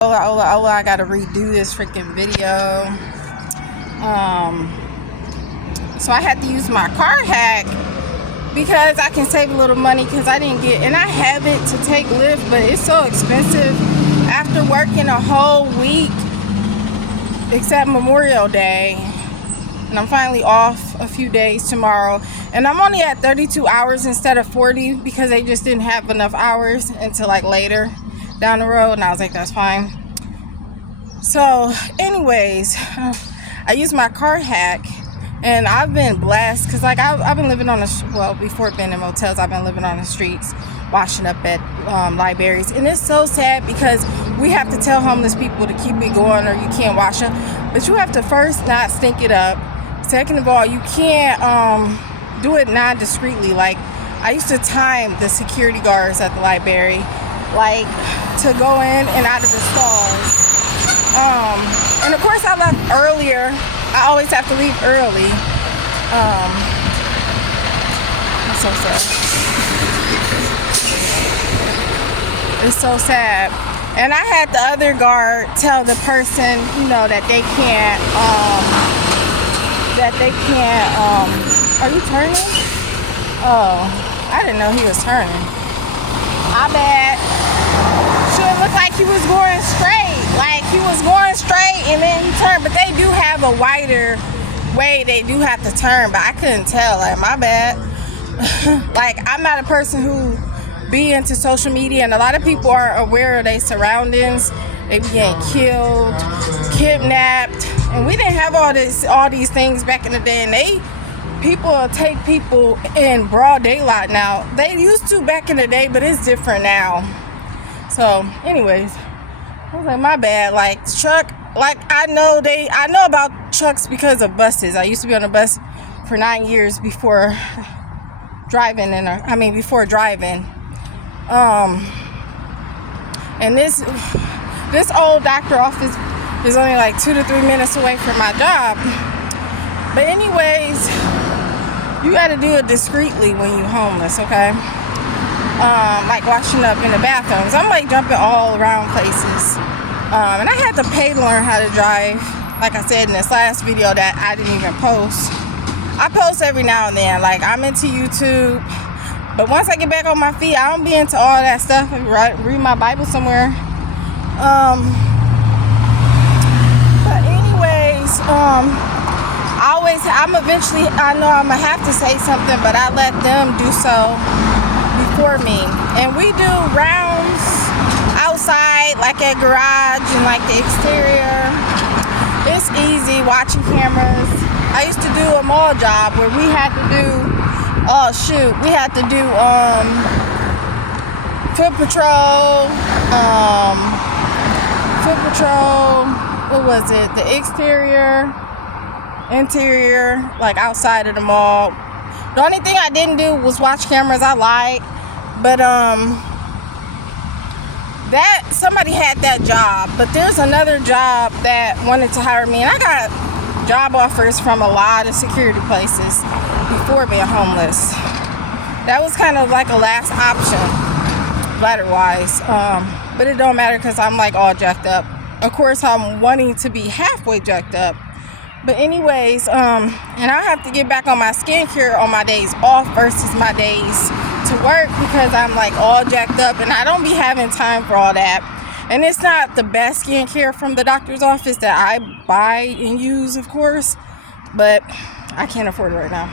I gotta redo this freaking video. So I had to use my car hack because I can save a little money because I didn't get, and I have it to take Lyft, but it's so expensive after working a whole week except Memorial Day. And I'm finally off a few days tomorrow. And I'm only at 32 hours instead of 40 because they just didn't have enough hours until like later down the road. And I was like, that's fine. So anyways, I used my car hack and I've been blessed because like I've been living on before being in motels, I've been living on the streets, washing up at libraries. And it's so sad because we have to tell homeless people to keep it going or you can't wash up. But you have to first not stink it up. Second of all, you can't do it non-discreetly. Like, I used to time the security guards at the library, like, to go in and out of the stalls. And of course, I left earlier. I always have to leave early. It's so sad. It's so sad. And I had the other guard tell the person, that they can't, are you turning? Oh, I didn't know he was turning. My bad. Sure looked like he was going straight. Like he was going straight and then he turned, but they do have a wider way they do have to turn, but I couldn't tell. Like, my bad. Like, I'm not a person who be into social media, and a lot of people are aware of their surroundings. They be getting killed, kidnapped, and we didn't have all these things back in the day. And people take people in broad daylight now. They used to back in the day, but it's different now. So, anyways, I was like, my bad. Like, truck, like I know about trucks because of buses. I used to be on a bus for 9 years before driving, before driving. And this old doctor office is only like 2 to 3 minutes away from my job. But anyways, you got to do it discreetly when you're homeless, okay? Like washing up in the bathrooms. I'm like jumping all around places. And I had to pay to learn how to drive. Like I said in this last video that I didn't even post. I post every now and then. Like, I'm into YouTube. But once I get back on my feet, I don't be into all that stuff. Read my Bible somewhere. But anyways, I know I'm gonna have to say something, but I let them do so before me. And we do rounds outside, like at garage and like the exterior. It's easy watching cameras. I used to do a mall job where we had to do foot patrol, what was it? The exterior, interior, like outside of the mall. The only thing I didn't do was watch cameras. I lied. But that somebody had that job, but there's another job that wanted to hire me, and I got job offers from a lot of security places before being homeless. That was kind of like a last option, ladder-wise. But it don't matter because I'm like all jacked up. Of course, I'm wanting to be halfway jacked up. But anyways, and I have to get back on my skincare on my days off versus my days to work because I'm like all jacked up and I don't be having time for all that. And it's not the best skincare from the doctor's office that I buy and use, of course, but I can't afford it right now.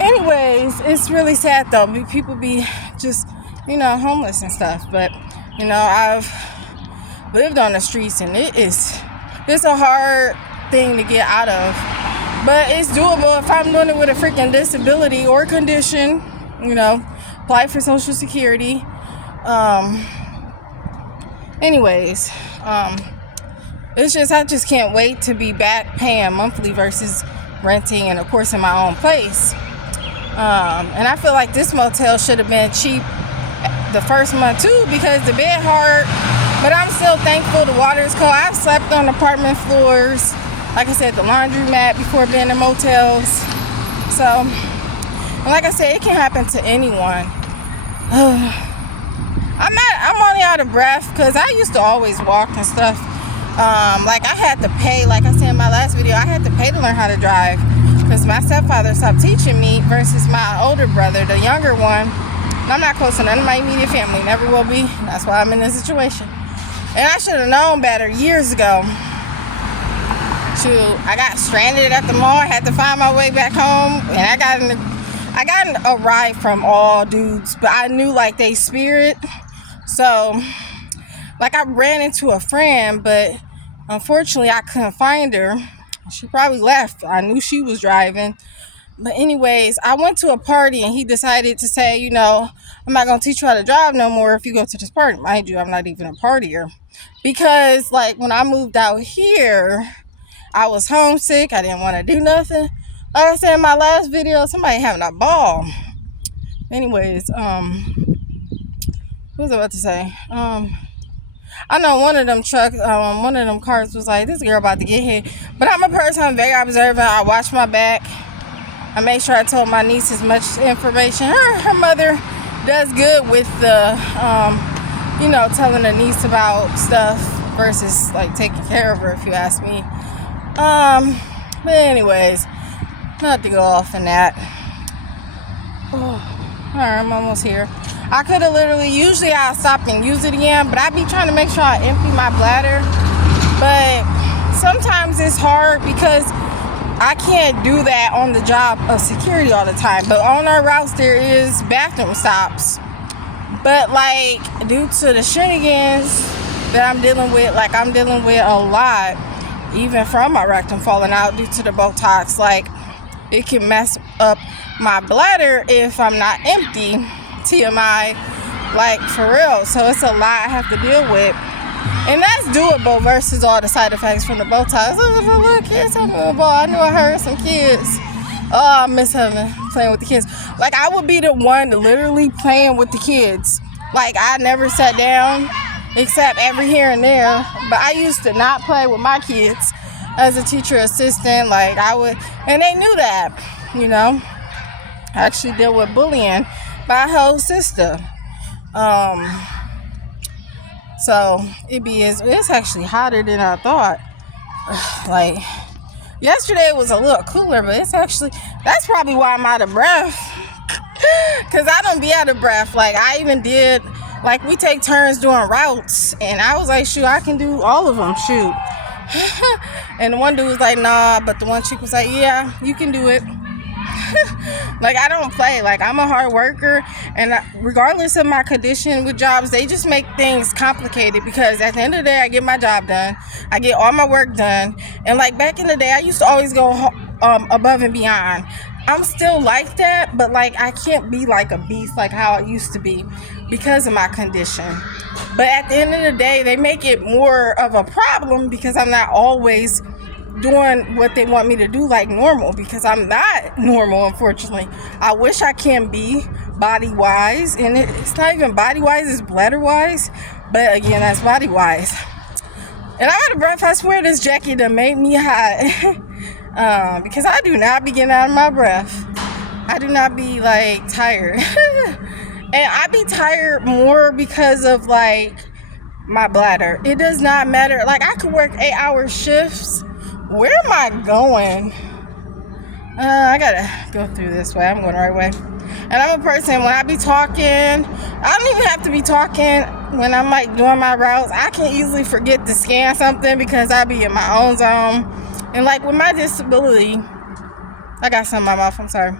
Anyways, it's really sad though. People be just, homeless and stuff. But, I've lived on the streets and it's a hard thing to get out of. But it's doable if I'm doing it with a freaking disability or condition, apply for Social Security. Anyways, it's just, I just can't wait to be back paying monthly versus renting and of course in my own place. And I feel like this motel should have been cheap the first month too because the bed hard, but I'm still thankful the water is cold. I've slept on apartment floors, like I said, the laundromat before being in motels. So, and like I said, it can happen to anyone. I'm only out of breath because I used to always walk and stuff. Like I had to pay, like I said in my last video, I had to pay to learn how to drive because my stepfather stopped teaching me versus my older brother, the younger one. And I'm not close to none of my immediate family, never will be. That's why I'm in this situation. And I should have known better years ago. Shoot, I got stranded at the mall, I had to find my way back home, and I got a ride from all dudes, but I knew like they spirit. So like I ran into a friend, but unfortunately I couldn't find her. She probably left. I knew she was driving. But anyways, I went to a party and he decided to say, you know, I'm not going to teach you how to drive no more if you go to this party. Mind you, I'm not even a partier. Because like when I moved out here, I was homesick. I didn't want to do nothing. Like I said in my last video, somebody having a ball. Anyways, what was I about to say? I know one of them cars was like, this girl about to get hit. But I'm a person, I'm very observant. I watch my back. I make sure I told my niece as much information. Her mother does good with the, you know, telling her niece about stuff versus like taking care of her, if you ask me. But anyways, not to go off in that. Oh, alright, I'm almost here. I could have literally, usually I'll stop and use it again, but I be trying to make sure I empty my bladder. But sometimes it's hard because I can't do that on the job of security all the time. But on our routes, there is bathroom stops. But like, due to the shenanigans that I'm dealing with, like I'm dealing with a lot, even from my rectum falling out due to the Botox, like it can mess up my bladder if I'm not empty. TMI, like for real. So it's a lot I have to deal with. And that's doable versus all the side effects from the Botox. Look for little kids having a ball. I knew I heard some kids. Oh, I miss playing with the kids. Like I would be the one literally playing with the kids. Like I never sat down except every here and there. But I used to not play with my kids as a teacher assistant. Like I would, and they knew that, you know. I actually dealt with bullying by her whole sister. So it's actually hotter than I thought. Like yesterday was a little cooler, but that's probably why I'm out of breath. Cause I don't be out of breath. Like I even did, like we take turns doing routes, and I was like, shoot, I can do all of them, shoot. And the one dude was like, nah, but the one chick was like, yeah, you can do it. Like I don't play. Like I'm a hard worker, and regardless of my condition with jobs, they just make things complicated because at the end of the day I get my job done, I get all my work done. And like back in the day I used to always go above and beyond. I'm still like that, but like I can't be like a beast like how I used to be because of my condition. But at the end of the day they make it more of a problem because I'm not always doing what they want me to do like normal, because I'm not normal, unfortunately. I wish I can be body wise, and it's not even body wise, it's bladder wise, but again that's body wise. And I'm out of breath. I swear this jacket done made me hot. Because I do not be getting out of my breath. I do not be like tired. And I be tired more because of like my bladder. It does not matter. Like I could work 8-hour shifts. Where am I going? I gotta go through this way. I'm going the right way. And I'm a person, when I be talking, I don't even have to be talking when I'm like doing my routes. I can easily forget to scan something because I be in my own zone. And like with my disability, I got something in my mouth, I'm sorry.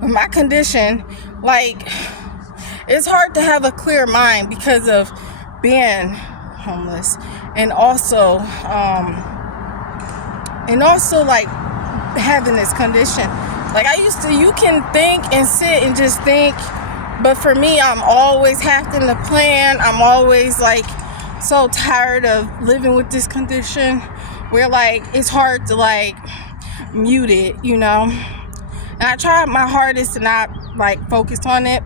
With my condition, like it's hard to have a clear mind because of being homeless, and also like having this condition. Like you can think and sit and just think, but for me, I'm always having to plan. I'm always like so tired of living with this condition where like it's hard to like mute it, you know. And I tried my hardest to not like focus on it.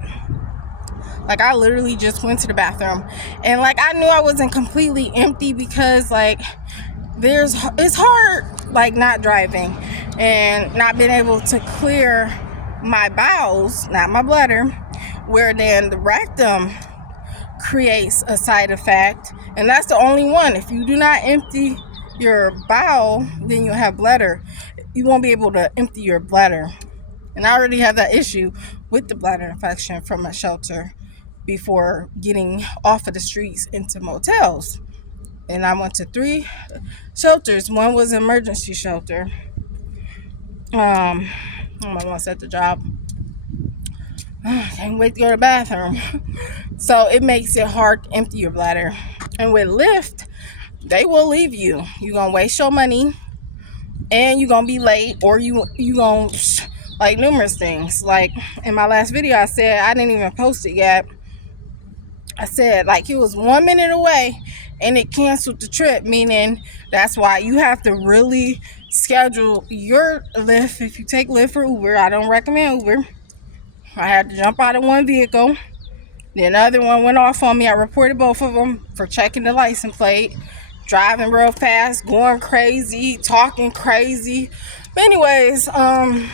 Like I literally just went to the bathroom, and like I knew I wasn't completely empty because like it's hard like not driving and not being able to clear my bowels, not my bladder, where then the rectum creates a side effect, and that's the only one. If you do not empty your bowel, then you'll have bladder. You won't be able to empty your bladder. And I already have that issue with the bladder infection from a shelter before getting off of the streets into motels. And I went to 3 shelters. One was an emergency shelter. I'm almost at the job. Can't wait to go to the bathroom. So it makes it hard to empty your bladder. And with Lyft, they will leave you. You're going to waste your money, and you're going to be late, or you going to, like, numerous things. Like, in my last video, I said, I didn't even post it yet. I said, like, it was 1 minute away, and it canceled the trip, meaning that's why you have to really schedule your Lyft. If you take Lyft or Uber, I don't recommend Uber. I had to jump out of one vehicle. Then the other one went off on me. I reported both of them for checking the license plate, driving real fast, going crazy, talking crazy. But anyways, I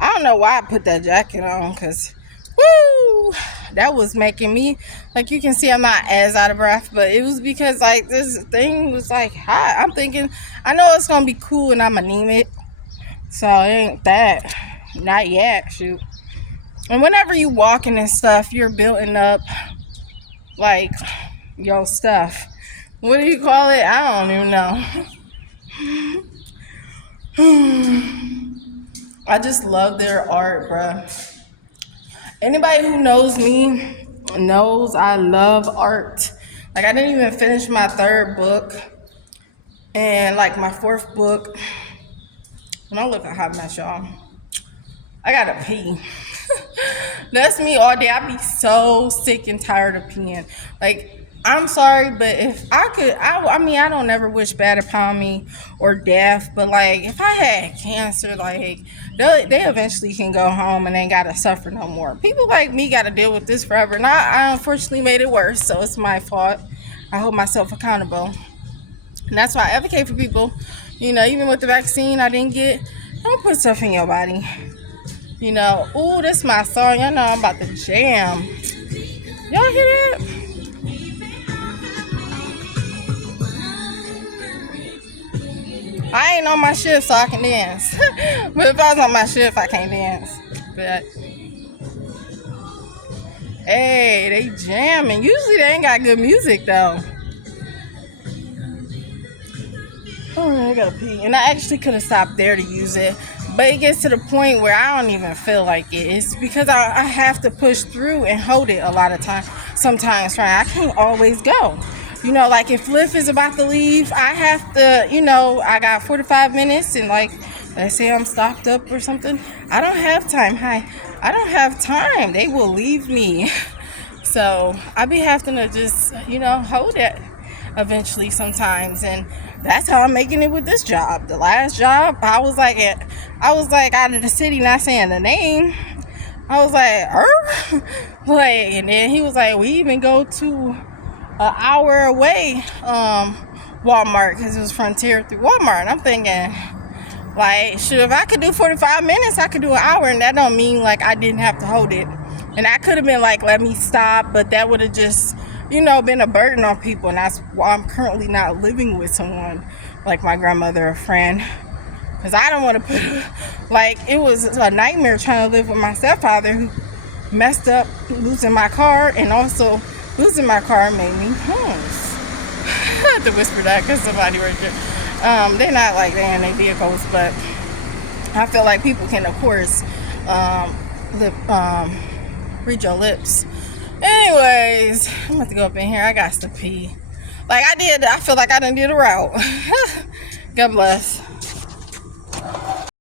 don't know why I put that jacket on, because woo, that was making me, like, you can see I'm not as out of breath, but it was because, like, this thing was like hot. I'm thinking, I know it's gonna be cool and I'm anemic, so it ain't that. Not yet, shoot. And whenever you walking and stuff, you're building up, like, your stuff. What do you call it? I don't even know. I just love their art, bruh. Anybody who knows me knows I love art. Like, I didn't even finish my 3rd book. And, like, my 4th book. And I look a hot mess, y'all. I gotta pee. That's me all day. I be so sick and tired of peeing. Like, I'm sorry, but if I could, I mean, I don't ever wish bad upon me or death, but, like, if I had cancer, like, they eventually can go home and ain't gotta suffer no more. People like me gotta deal with this forever, and I unfortunately made it worse, so it's my fault. I hold myself accountable, and that's why I advocate for people. You know, even with the vaccine I didn't get, don't put stuff in your body. You know, ooh, this is my song. Y'all know I'm about to jam. Y'all hear that? I ain't on my shift, so I can dance. But if I was on my shift, I can't dance. But hey, they jamming. Usually they ain't got good music though. Oh, I gotta pee. And I actually could have stopped there to use it. But it gets to the point where I don't even feel like it. It's because I have to push through and hold it a lot of times. Sometimes, right? I can't always go. You know, like, if Lyft is about to leave, I have to, you know, I got 45 minutes and, like, let's say I'm stopped up or something. I don't have time. I don't have time. They will leave me. So I be having to just, you know, hold it eventually sometimes. And that's how I'm making it with this job. The last job, I was like out of the city, not saying the name. I was like, like, and then he was like, we even go to an hour away, Walmart, because it was Frontier through Walmart. And I'm thinking, like, shoot, if I could do 45 minutes, I could do an hour, and that don't mean, like, I didn't have to hold it. And I could have been like, let me stop, but that would have just, you know, been a burden on people. And that's why I'm currently not living with someone like my grandmother or friend, because I don't want to put, like, it was a nightmare trying to live with my stepfather, who messed up losing my car, and also losing my car made me homeless. I had to whisper that because somebody right there. They're not like they're in their vehicles, but I feel like people can, of course, read your lips. Anyways, I'm about to go up in here. I got to pee. Like I feel like I done did a route. God bless.